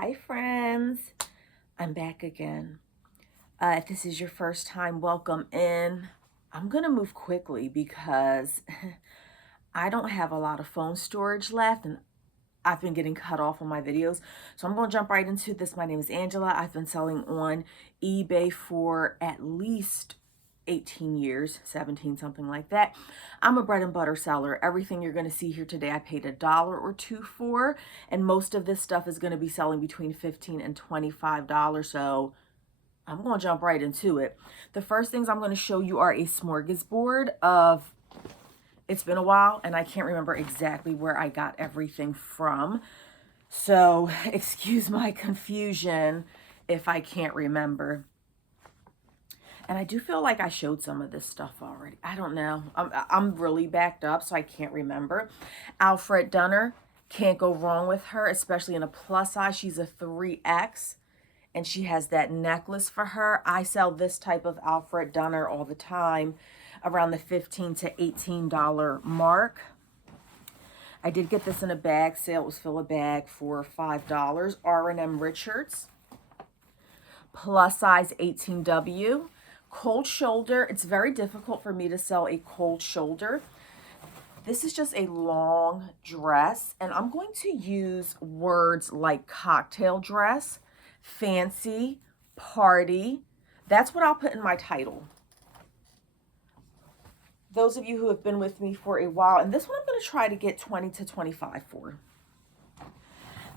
Hi friends, I'm back again. If this is your first time, welcome in. I'm gonna move quickly because I don't have a lot of phone storage left and I've been getting cut off on my videos. So I'm gonna jump right into this. My name is Angela. I've been selling on eBay for at least 18 years, 17, something like that. I'm a bread and butter seller. Everything you're going to see here today, I paid $1 or $2 for, and most of this stuff is going to be selling between $15 and $25. So I'm going to jump right into it. The first things I'm going to show you are a smorgasbord of, it's been a while and I can't remember exactly where I got everything from. So excuse my confusion if I can't remember. And I do feel like I showed some of this stuff already. I don't know. I'm really backed up, so I can't remember. Alfred Dunner, can't go wrong with her, especially in a plus size. She's a 3X, and she has that necklace for her. I sell this type of Alfred Dunner all the time, around the $15 to $18 mark. I did get this in a bag sale. It was fill a bag for $5. R&M Richards, plus size 18W. Cold shoulder. It's very difficult for me to sell a cold shoulder. This is just a long dress, and I'm going to use words like cocktail dress, fancy, party. That's what I'll put in my title. Those of you who have been with me for a while, and this one I'm going to try to get 20 to 25 for.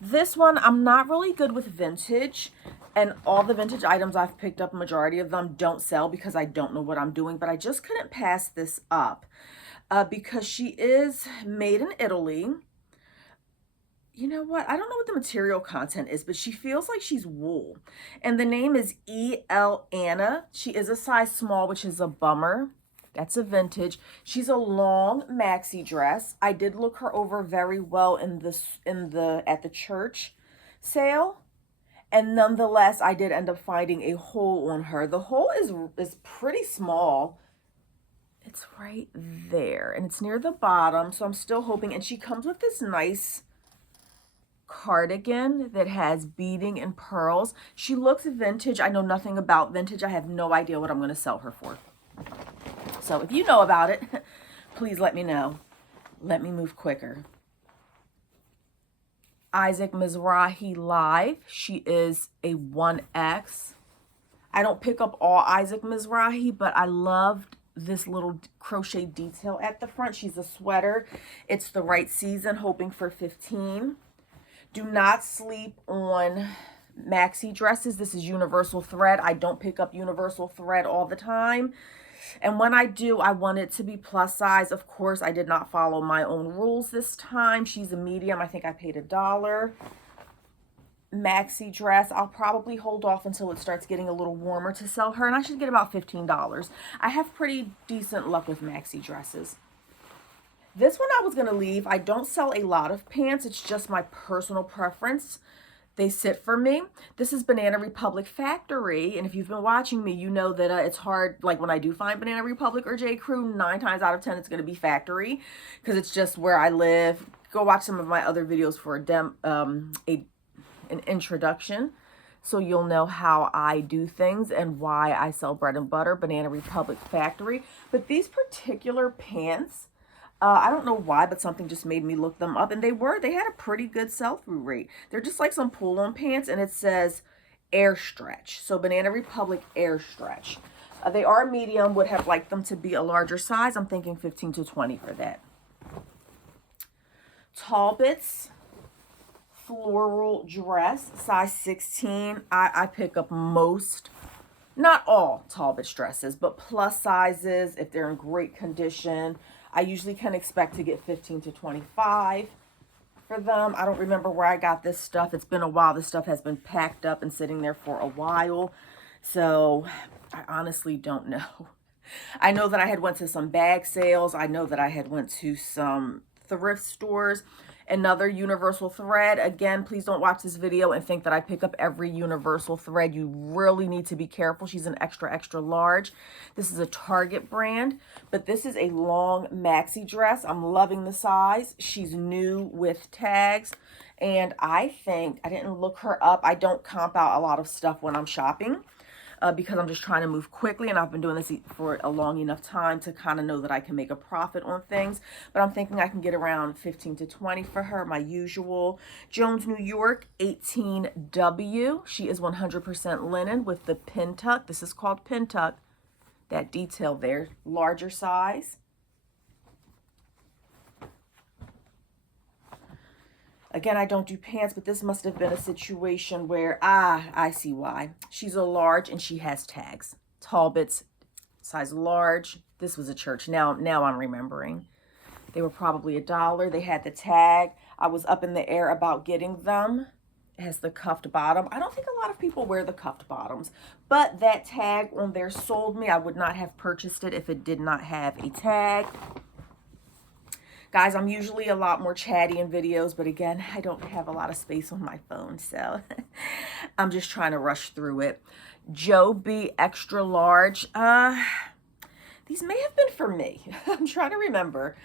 This one, I'm not really good with vintage, and all the vintage items I've picked up, majority of them don't sell because I don't know what I'm doing, but I just couldn't pass this up because she is made in Italy. You know what? I don't know what the material content is, but she feels like she's wool. And the name is E.L. Anna. She is a size small, which is a bummer. That's a vintage. She's a long maxi dress. I did look her over very well at the church sale. And nonetheless, I did end up finding a hole on her. The hole is pretty small. It's right there, and it's near the bottom, so I'm still hoping. And she comes with this nice cardigan that has beading and pearls. She looks vintage. I know nothing about vintage. I have no idea what I'm going to sell her for. So if you know about it, please let me know. Let me move quicker. Isaac Mizrahi Live. She is a 1X. I don't pick up all Isaac Mizrahi, but I loved this little crochet detail at the front. She's a sweater. It's the right season, hoping for 15. Do not sleep on maxi dresses. This is universal thread. I don't pick up universal thread all the time. And when I do, I want it to be plus size. Of course, I did not follow my own rules this time. She's a medium. I think I paid $1. Maxi dress. I'll probably hold off until it starts getting a little warmer to sell her. And I should get about $15. I have pretty decent luck with maxi dresses. This one I was going to leave. I don't sell a lot of pants. It's just my personal preference. They sit for me. This is Banana Republic Factory, and if you've been watching me, you know that it's hard, like when I do find Banana Republic or J. Crew, 9 times out of 10 it's going to be Factory, because it's just where I live. Go watch some of my other videos for an introduction, so you'll know how I do things and why I sell bread and butter, Banana Republic Factory. But these particular pants, I don't know why, but something just made me look them up. And they had a pretty good sell-through rate. They're just like some pull-on pants, and it says Air Stretch. So Banana Republic Air Stretch. They are medium, would have liked them to be a larger size. I'm thinking 15 to 20 for that. Talbot's floral dress, size 16. I pick up most, not all Talbot's dresses, but plus sizes if they're in great condition. I usually can expect to get 15 to 25 for them. I don't remember where I got this stuff. It's been a while. This stuff has been packed up and sitting there for a while. So I honestly don't know. I know that I had went to some bag sales. I know that I had went to some thrift stores. Another universal thread. Again, please don't watch this video and think that I pick up every universal thread. You really need to be careful. She's an extra, extra large. This is a Target brand, but this is a long maxi dress. I'm loving the size. She's new with tags. And I think, I didn't look her up. I don't comp out a lot of stuff when I'm shopping. Because I'm just trying to move quickly, and I've been doing this for a long enough time to kind of know that I can make a profit on things. But I'm thinking I can get around 15 to 20 for her, my usual. Jones, New York, 18W. She is 100% linen with the pin tuck. This is called pin tuck. That detail there, larger size. Again, I don't do pants, but this must have been a situation where, I see why. She's a large and she has tags. Talbots, size large. This was a church. Now I'm remembering. They were probably $1. They had the tag. I was up in the air about getting them. It has the cuffed bottom. I don't think a lot of people wear the cuffed bottoms, but that tag on there sold me. I would not have purchased it if it did not have a tag. Guys, I'm usually a lot more chatty in videos, but again, I don't have a lot of space on my phone, so I'm just trying to rush through it. Joe B extra large. These may have been for me. I'm trying to remember.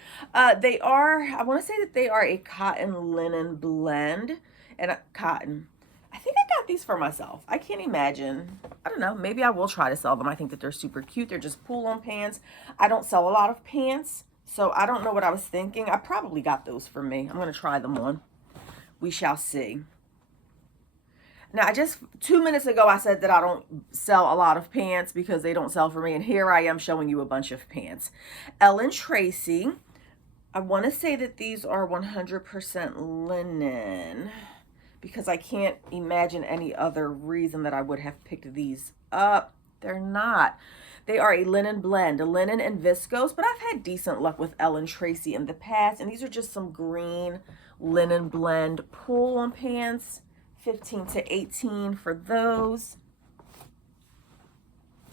They are, I want to say that they are a cotton linen blend and a cotton. I think I got these for myself. I can't imagine. I don't know. Maybe I will try to sell them. I think that they're super cute. They're just pull-on pants. I don't sell a lot of pants. So I don't know what I was thinking. I probably got those for me. I'm going to try them on. We shall see. Now, 2 minutes ago, I said that I don't sell a lot of pants because they don't sell for me. And here I am showing you a bunch of pants. Ellen Tracy. I want to say that these are 100% linen because I can't imagine any other reason that I would have picked these up. They're not. They are a linen blend, a linen and viscose, but I've had decent luck with Ellen Tracy in the past. And these are just some green linen blend pull-on pants, 15 to 18 for those.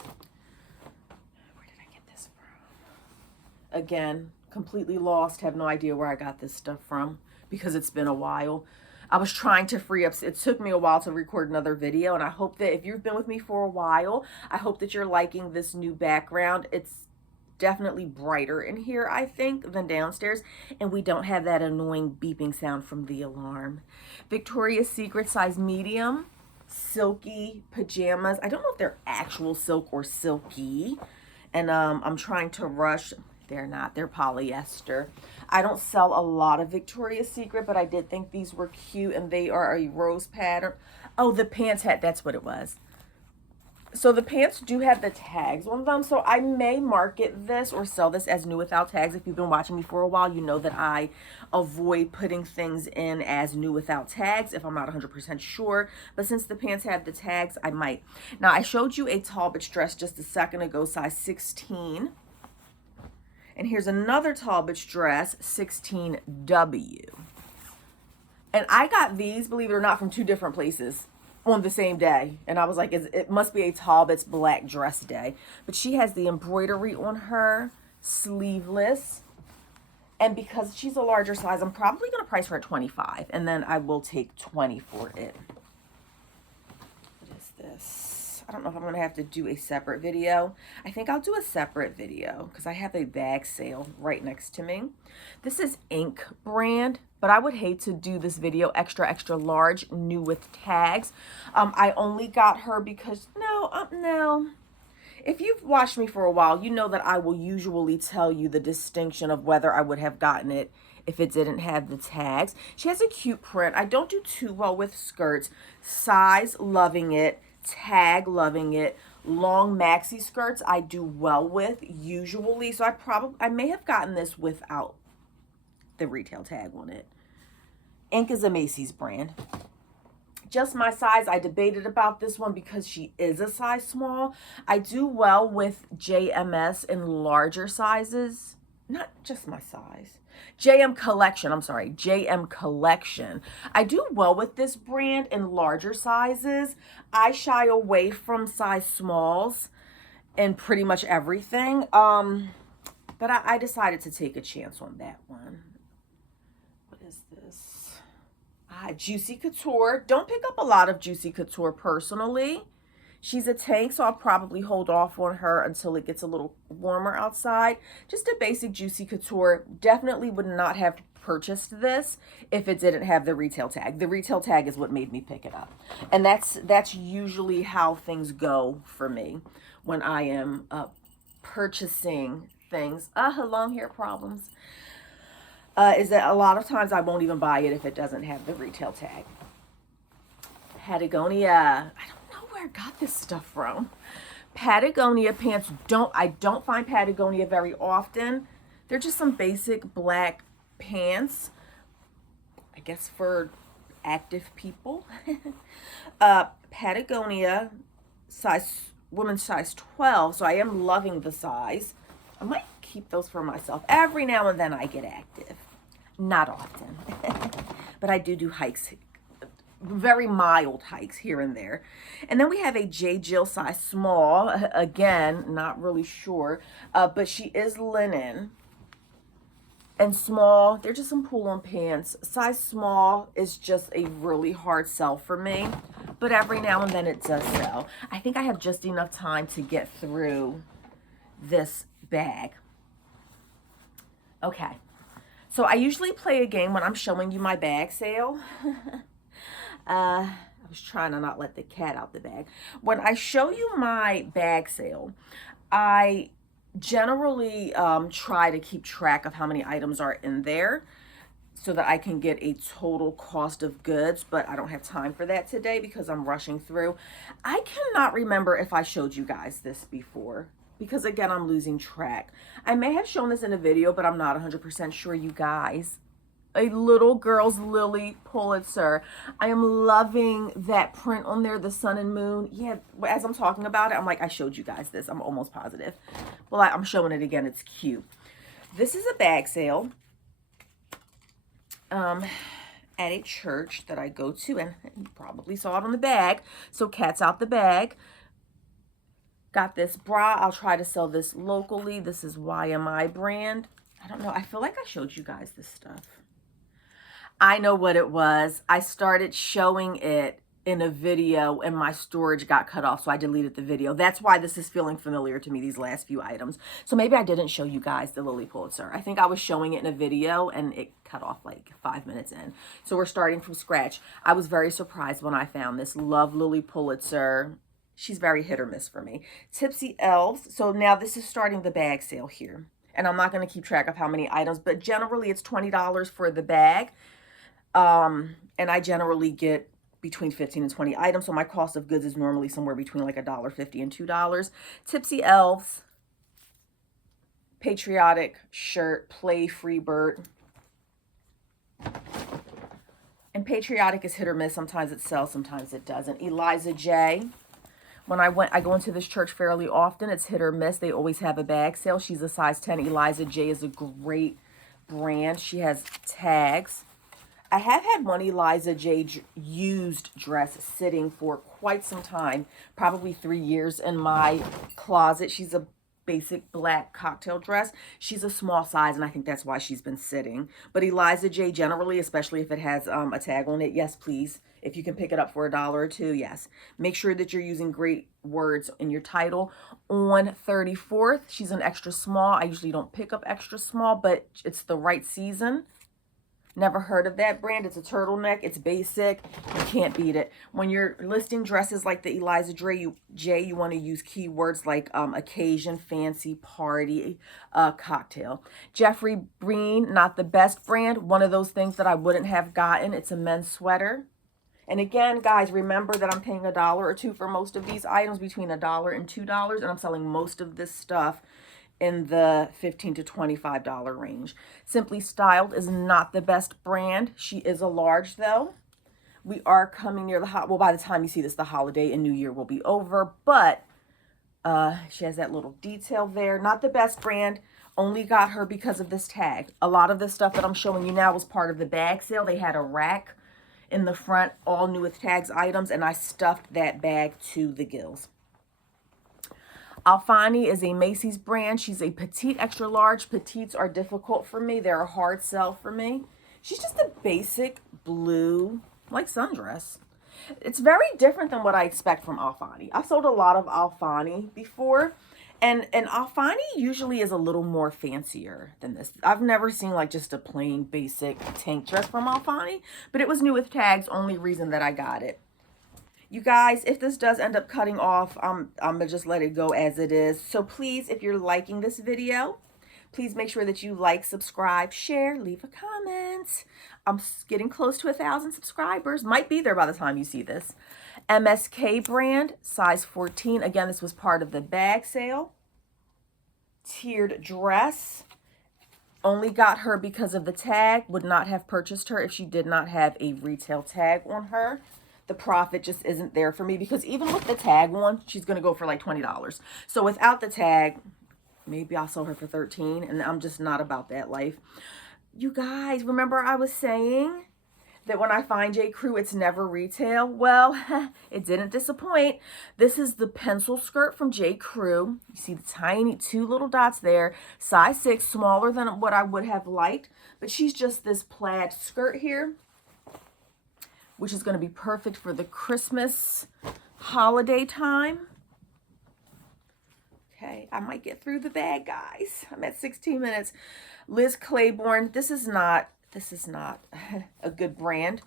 Where did I get this from? Again, completely lost, have no idea where I got this stuff from because it's been a while. I was trying to free up. It took me a while to record another video, and I hope that if you've been with me for a while, I hope that you're liking this new background. It's definitely brighter in here, I think, than downstairs, and we don't have that annoying beeping sound from the alarm. Victoria's Secret size medium, silky pajamas. I don't know if they're actual silk or silky, and I'm trying to rush. They're not. They're polyester. I don't sell a lot of Victoria's Secret, but I did think these were cute, and they are a rose pattern. Oh, the pants had, that's what it was. So the pants do have the tags on them, so I may market this or sell this as new without tags. If you've been watching me for a while, you know that I avoid putting things in as new without tags if I'm not 100% sure. But since the pants have the tags, I might. Now, I showed you a Talbot dress just a second ago, size 16. And here's another Talbot dress, 16W. And I got these, believe it or not, from 2 different places on the same day. And I was like, it must be a Talbot's black dress day. But she has the embroidery on her, sleeveless. And because she's a larger size, I'm probably going to price her at $25. And then I will take $20 for it. What is this? I don't know if I'm going to have to do a separate video. I think I'll do a separate video because I have a bag sale right next to me. This is Ink brand, but I would hate to do this video extra, extra large, new with tags. I only got her because, no. If you've watched me for a while, you know that I will usually tell you the distinction of whether I would have gotten it if it didn't have the tags. She has a cute print. I don't do too well with skirts. Size, loving it. Tag, loving it. Long maxi skirts I do well with usually, so I may have gotten this without the retail tag on it. Ink is a Macy's brand. Just my size. I debated about this one because she is a size small. I do well with JMS in larger sizes. Not just my size. JM Collection, I'm sorry, JM Collection. I do well with this brand in larger sizes. I shy away from size smalls in pretty much everything. But I decided to take a chance on that one. What is this? this? Juicy Couture. Don't pick up a lot of Juicy Couture personally. She's a tank, so I'll probably hold off on her until it gets a little warmer outside. Just a basic Juicy Couture. Definitely would not have purchased this if it didn't have the retail tag. The retail tag is what made me pick it up. And that's usually how things go for me when I am purchasing things. Long hair problems. Is that a lot of times I won't even buy it if it doesn't have the retail tag. Patagonia. I don't know where I got this stuff from. Patagonia pants. I don't find Patagonia very often. They're just some basic black pants, I guess for active people. Patagonia women's size 12, so I am loving the size. I might keep those for myself. Every now and then I get active. Not often. But I do hikes, very mild hikes here and there. And then we have a J. Jill size small. Again, not really sure. But she is linen. And small, they're just some pull-on pants. Size small is just a really hard sell for me. But every now and then it does sell. I think I have just enough time to get through this bag. Okay. So I usually play a game when I'm showing you my bag sale. I was trying to not let the cat out the bag. When I show you my bag sale, I generally try to keep track of how many items are in there so that I can get a total cost of goods, but I don't have time for that today because I'm rushing through. I cannot remember if I showed you guys this before because, again, I'm losing track. I may have shown this in a video, but I'm not 100% sure, you guys. A little girl's Lily Pulitzer. I am loving that print on there, the sun and moon. Yeah, as I'm talking about it, I'm like, I showed you guys this. I'm almost positive. Well, I'm showing it again. It's cute. This is a bag sale at a church that I go to, and you probably saw it on the bag. So cat's out the bag. Got this bra. I'll try to sell this locally. This is YMI brand. I don't know. I feel like I showed you guys this stuff. I know what it was. I started showing it in a video and my storage got cut off, so I deleted the video. That's why this is feeling familiar to me, these last few items. So maybe I didn't show you guys the Lily Pulitzer. I think I was showing it in a video and it cut off like 5 minutes in. So we're starting from scratch. I was very surprised when I found this. Love Lily Pulitzer. She's very hit or miss for me. Tipsy Elves. So now this is starting the bag sale here. And I'm not going to keep track of how many items, but generally it's $20 for the bag. And I generally get between 15 and 20 items. So my cost of goods is normally somewhere between like $1.50 and $2. Tipsy Elves. Patriotic shirt. Play Freebird. And patriotic is hit or miss. Sometimes it sells, sometimes it doesn't. Eliza J. When I go into this church fairly often. It's hit or miss. They always have a bag sale. She's a size 10. Eliza J is a great brand. She has tags. I have had one Eliza J used dress sitting for quite some time, probably 3 years in my closet. She's a basic black cocktail dress. She's a small size, and I think that's why she's been sitting. But Eliza J generally, especially if it has a tag on it, yes, please. If you can pick it up for $1 or $2, yes. Make sure that you're using great words in your title. On 34th, she's an extra small. I usually don't pick up extra small, but it's the right season. Never heard of that brand. It's a turtleneck. It's basic. You can't beat it. When you're listing dresses like the Eliza J, you want to use keywords like occasion, fancy, party, cocktail. Jeffrey Breen, not the best brand. One of those things that I wouldn't have gotten. It's a men's sweater. And again, guys, remember that I'm paying $1 or $2 for most of these items, between $1 and $2, and I'm selling most of this stuff in the $15 to $25 range. Simply Styled is not the best brand. She is a large, though. We are coming near well, by the time you see this, the holiday and New Year will be over, but she has that little detail there. Not the best brand. Only got her because of this tag. A lot of this stuff that I'm showing you now was part of the bag sale. They had a rack in the front, all new with tags items, and I stuffed that bag to the gills. Alfani is a Macy's brand. She's a petite, extra large. Petites are difficult for me. They're a hard sell for me. She's just a basic blue, like sundress. It's very different than what I expect from Alfani. I've sold a lot of Alfani before, and Alfani usually is a little more fancier than this. I've never seen like just a plain basic tank dress from Alfani, but it was new with tags, only reason that I got it. You guys, if this does end up cutting off, I'm gonna just let it go as it is. So please, if you're liking this video, please make sure that you like, subscribe, share, leave a comment. I'm getting close to 1,000 subscribers. Might be there by the time you see this. MSK brand, size 14. Again, this was part of the bag sale. Tiered dress. Only got her because of the tag. Would not have purchased her if she did not have a retail tag on her. The profit just isn't there for me because even with the tag one, she's going to go for like $20. So without the tag, maybe I'll sell her for $13, and I'm just not about that life. You guys, remember I was saying that when I find J. Crew, it's never retail? Well, it didn't disappoint. This is the pencil skirt from J. Crew. You see the tiny 2 little dots there. Size 6, smaller than what I would have liked. But she's just this plaid skirt here, which is going to be perfect for the Christmas holiday time. Okay, I might get through the bag, guys. I'm at 16 minutes. Liz Claiborne, this is not a good brand.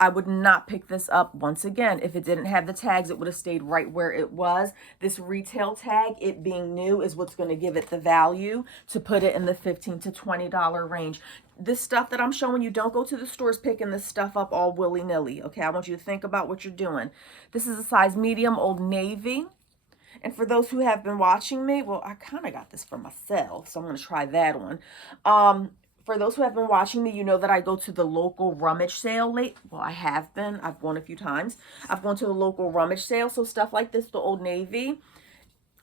I would not pick this up once again. If it didn't have the tags, it would have stayed right where it was. This retail tag, it being new, is what's going to give it the value to put it in the $15 to $20 range. This stuff that I'm showing you, don't go to the stores picking this stuff up all willy-nilly, okay? I want you to think about what you're doing. This is a size medium, Old Navy. And for those who have been watching me, well, I kind of got this for myself, so I'm going to try that one. For those who have been watching me, you know that I go to the local rummage sale late. Well, I have been. I've gone a few times. I've gone to the local rummage sale. So stuff like this, the Old Navy,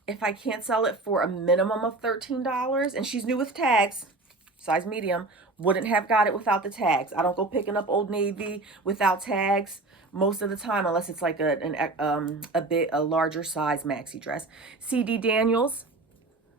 if I can't sell it for a minimum of $13, and she's new with tags, size medium, wouldn't have got it without the tags. I don't go picking up Old Navy without tags most of the time, unless it's like a larger size maxi dress. C.D. Daniels,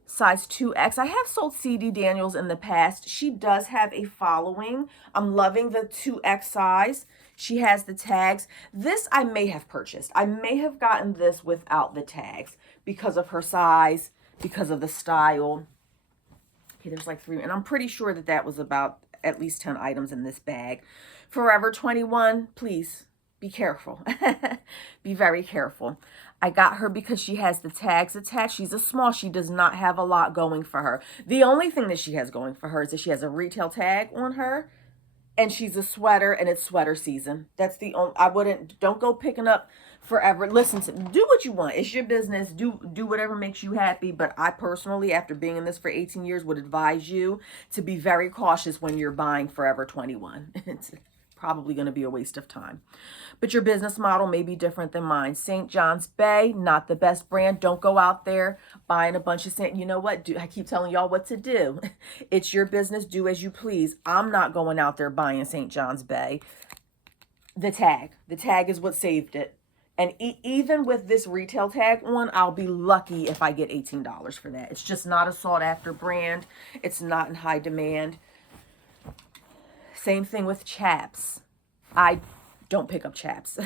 size 2X. I have sold C.D. Daniels in the past. She does have a following. I'm loving the 2X size. She has the tags. This I may have purchased. I may have gotten this without the tags because of her size, because of the style. Okay, there's like 3, and I'm pretty sure that that was about at least 10 items in this bag. Forever 21, please be careful. Be very careful. I got her because she has the tags attached. She's a small. She does not have a lot going for her. The only thing that she has going for her is that she has a retail tag on her, and she's a sweater, and it's sweater season. That's the only, don't go picking up Forever. Listen, do what you want. It's your business. Do whatever makes you happy. But I personally, after being in this for 18 years, would advise you to be very cautious when you're buying Forever 21. It's probably going to be a waste of time. But your business model may be different than mine. St. John's Bay, not the best brand. Don't go out there buying a bunch of St. You know what? I keep telling y'all what to do. It's your business. Do as you please. I'm not going out there buying St. John's Bay. The tag is what saved it. And even with this retail tag on, I'll be lucky if I get $18 for that. It's just not a sought after brand. It's not in high demand. Same thing with Chaps. I don't pick up Chaps,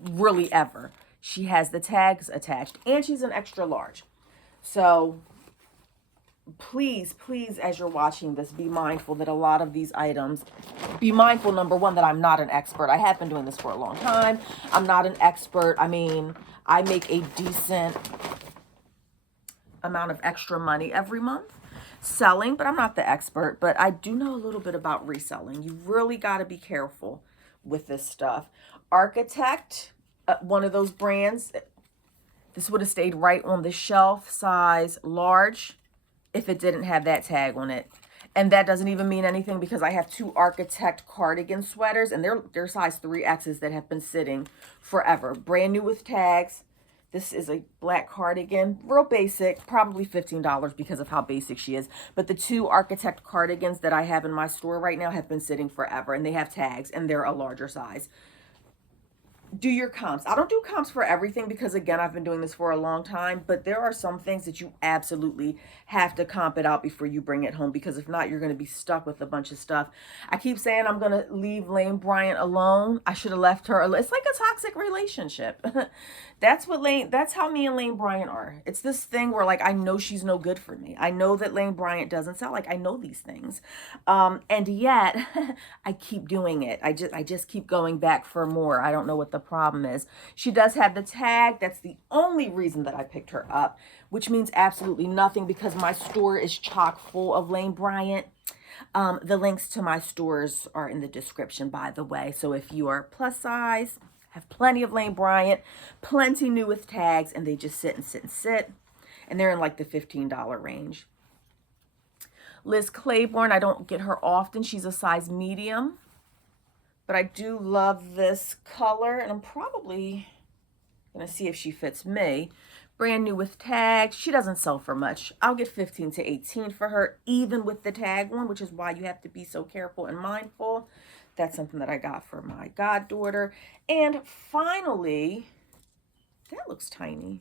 really ever. She has the tags attached, and she's an extra large. So please, as you're watching this, be mindful that a lot of these items, be mindful, number one, that I'm not an expert. I have been doing this for a long time. I'm not an expert. I mean, I make a decent amount of extra money every month selling, but I'm not the expert. But I do know a little bit about reselling. You really got to be careful with this stuff. Architect, one of those brands, this would have stayed right on the shelf, size large, if it didn't have that tag on it. And that doesn't even mean anything because I have 2 Architect cardigan sweaters, and they're size 3Xs that have been sitting forever. Brand new with tags. This is a black cardigan, real basic, probably $15 because of how basic she is. But the 2 Architect cardigans that I have in my store right now have been sitting forever, and they have tags, and they're a larger size. do your comps. I don't do comps for everything because, again, I've been doing this for a long time, but there are some things that you absolutely have to comp it out before you bring it home, because if not, you're going to be stuck with a bunch of stuff. I keep saying I'm going to leave Lane Bryant alone. I should have left her. It's like a toxic relationship. That's how me and Lane Bryant are. It's this thing where, like, I know she's no good for me. I know that Lane Bryant doesn't sell. Like, I know these things. And yet I keep doing it. I just keep going back for more. I don't know what the problem is. She does have the tag. That's the only reason that I picked her up, which means absolutely nothing because my store is chock full of Lane Bryant. The links to my stores are in the description, by the way. So if you are plus size, have plenty of Lane Bryant, plenty new with tags, and they just sit and sit and sit. And they're in like the $15 range. Liz Claiborne, I don't get her often. She's a size medium. But I do love this color, and I'm probably going to see if she fits me. Brand new with tags. She doesn't sell for much. I'll get 15 to 18 for her, even with the tag one, which is why you have to be so careful and mindful. That's something that I got for my goddaughter. And finally, that looks tiny.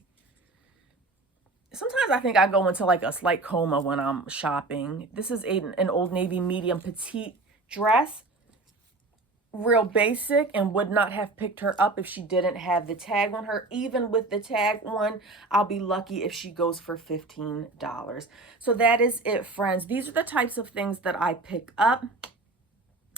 Sometimes I think I go into like a slight coma when I'm shopping. This is an Old Navy medium petite dress. Real basic, and would not have picked her up if she didn't have the tag on her. Even with the tag one, I'll be lucky if she goes for $15. So that is it, friends. These are the types of things that I pick up.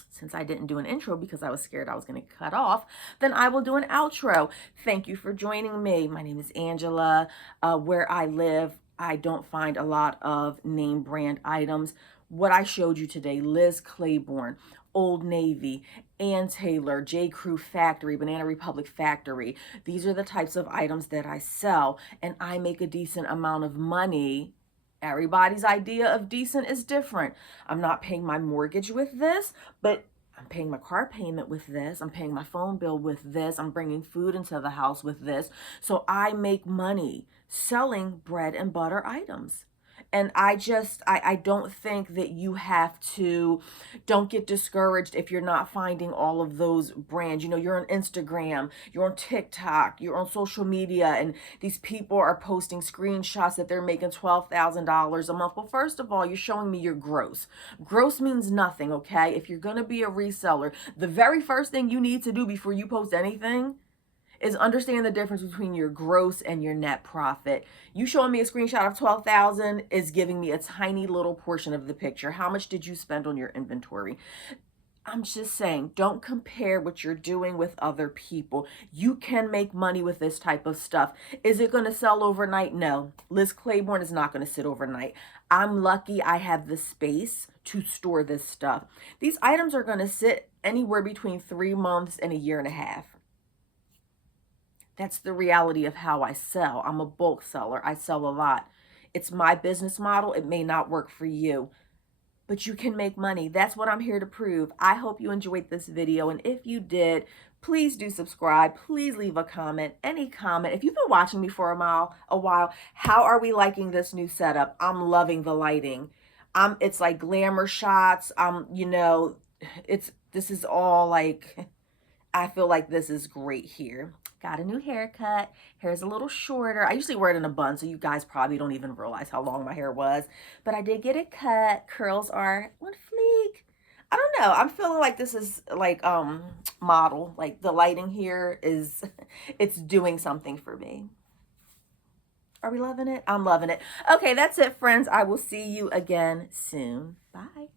Since I didn't do an intro because I was scared I was going to cut off, then I will do an outro. Thank you for joining me. My name is Angela. Where I live, I don't find a lot of name brand items. What I showed you today, Liz Claiborne, Old Navy, Ann Taylor, J. Crew Factory, Banana Republic Factory. These are the types of items that I sell, and I make a decent amount of money. Everybody's idea of decent is different. I'm not paying my mortgage with this, but I'm paying my car payment with this. I'm paying my phone bill with this. I'm bringing food into the house with this. So I make money selling bread and butter items. And I don't think that you have to, don't get discouraged if you're not finding all of those brands. You know, you're on Instagram, you're on TikTok, you're on social media, and these people are posting screenshots that they're making $12,000 a month. Well, first of all, you're showing me your gross. Gross means nothing, okay? If you're going to be a reseller, the very first thing you need to do before you post anything is understand the difference between your gross and your net profit. You showing me a screenshot of 12,000 is giving me a tiny little portion of the picture. How much did you spend on your inventory? I'm just saying, don't compare what you're doing with other people. You can make money with this type of stuff. Is it going to sell overnight? No. Liz Claiborne is not going to sit overnight. I'm lucky I have the space to store this stuff. These items are going to sit anywhere between 3 months and a year and a half. That's the reality of how I sell. I'm a bulk seller. I sell a lot. It's my business model. It may not work for you, but you can make money. That's what I'm here to prove. I hope you enjoyed this video. And if you did, please do subscribe. Please leave a comment, any comment. If you've been watching me for a while, how are we liking this new setup? I'm loving the lighting. It's like glamour shots. You know, this is all like, I feel like this is great here. Got a new haircut. Hair's a little shorter. I usually wear it in a bun, so you guys probably don't even realize how long my hair was. But I did get it cut. Curls are on fleek. I don't know. I'm feeling like this is like model. Like the lighting here is, it's doing something for me. Are we loving it? I'm loving it. Okay, that's it, friends. I will see you again soon. Bye.